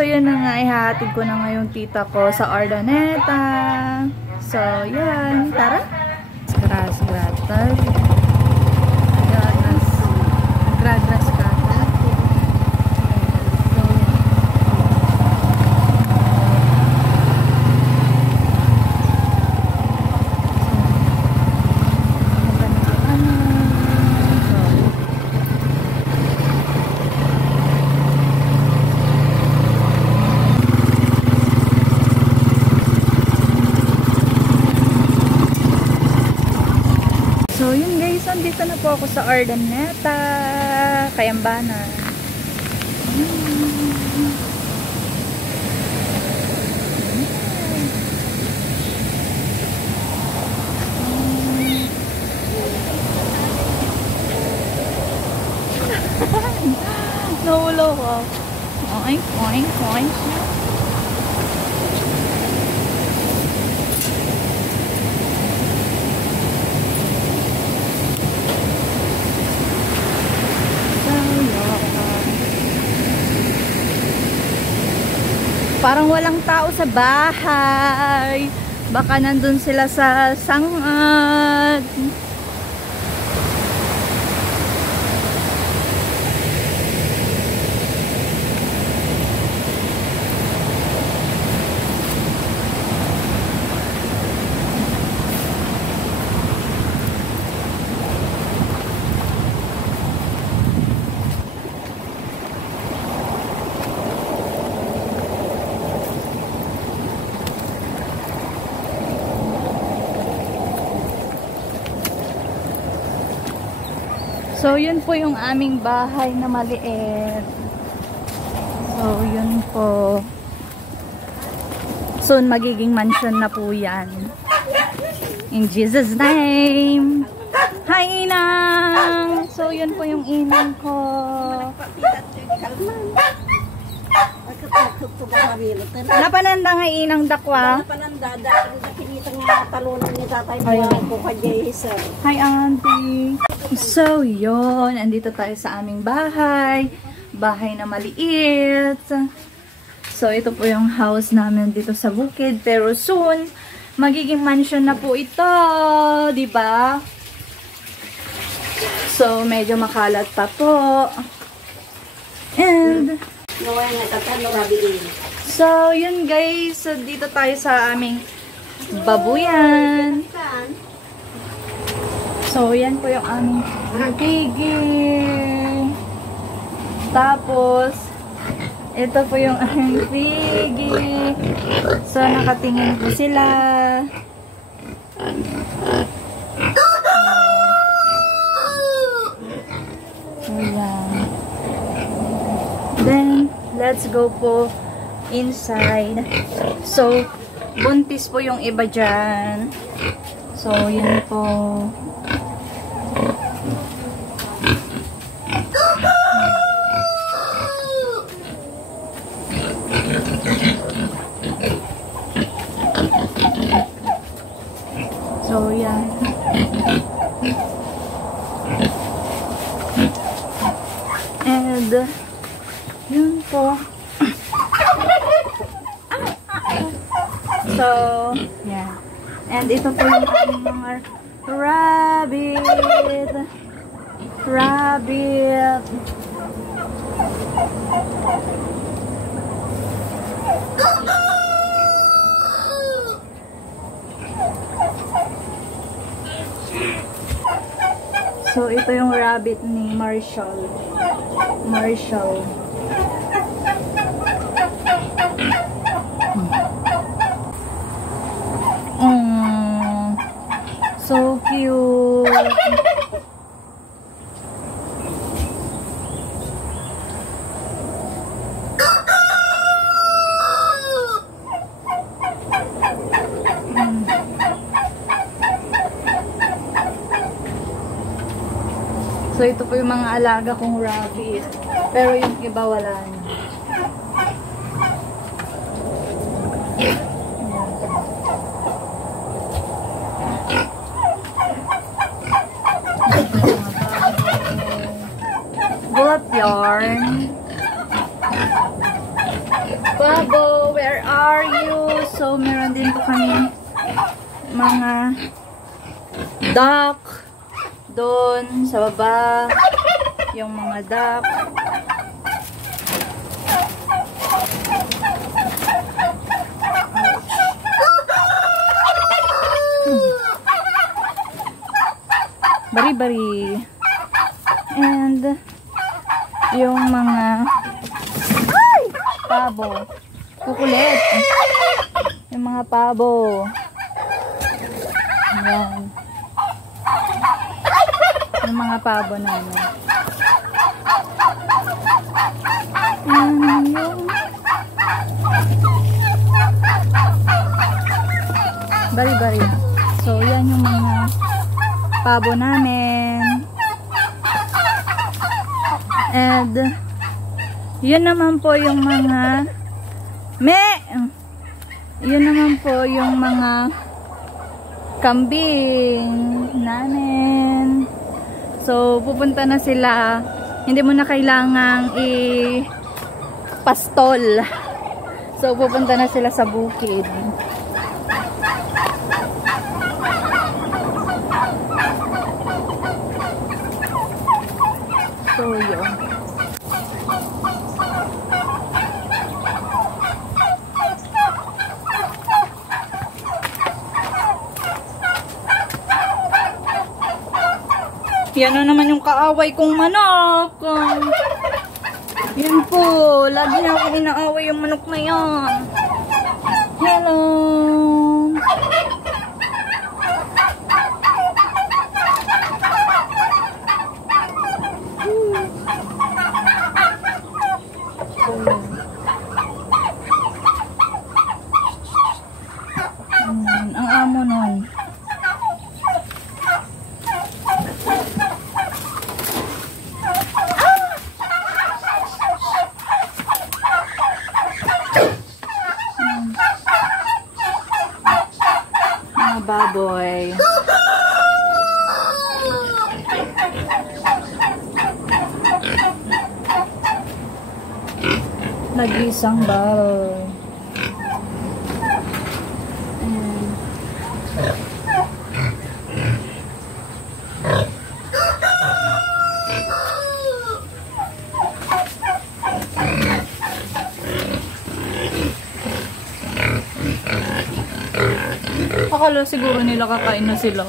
So, yun na nga, ihahatid ko na ngayong tita ko sa Urdaneta. So, yan. Tara! Gratas. Gratas ka. So, yun guys, andito na po ako sa Urdaneta, Kayambanan. Nahulo ko. Oink. Parang walang tao sa bahay. Baka nandun sila sa sangad. So, yun po yung aming bahay na maliit. So, yun po. Soon, magiging mansion na po yan. In Jesus' name! Hi, Inang! So, yun po yung Inang ko. Napananda nga Inang dakwa. Napananda, dahil pinitang mga talunan ni tatay mo ko kay Jason. Hi, Auntie! So, yun. Andito tayo sa aming bahay. Bahay na maliit. So, ito po yung house namin dito sa bukid. Pero soon, magiging mansion na po ito. Diba? So, medyo makalat pa po. And, so, yun guys. So, dito tayo sa aming babuyan. So, yan po yung aming piggy. Tapos, ito po yung aming piggy. So, nakatingin po sila. So, yan. Then, let's go po inside. So, buntis po yung iba dyan. So, yan po. So, yan. And, yun po. So, yeah. And ito po yung aming mga rabbit. So, ito yung rabbit ni Marshall. So cute. So, ito po yung mga alaga kong rabbit. Pero yung iba wala na. Bullet yarn. Babo, where are you? So, meron din po kami mga duck doon sa baba. Yung mga duck. Bari-bari. And yung mga pabo. Kukulit. Yung mga pabo. Ayan. Yung mga pabo namin. Yung bari-bari. So, yan yung mga pabo namin. And yun naman po yung mga yun naman po yung mga kambing namin. So, pupunta na sila. Hindi mo na kailangang i-pastol. So, pupunta na sila sa bukid. So, yun. Yan na naman yung kaaway kong manok. Yan po. Lagi na ako inaaway yung manok na yan. Hello. Ang amo nun. Mga baboy. Nag-isang baboy. Akala siguro nila kakain na sila.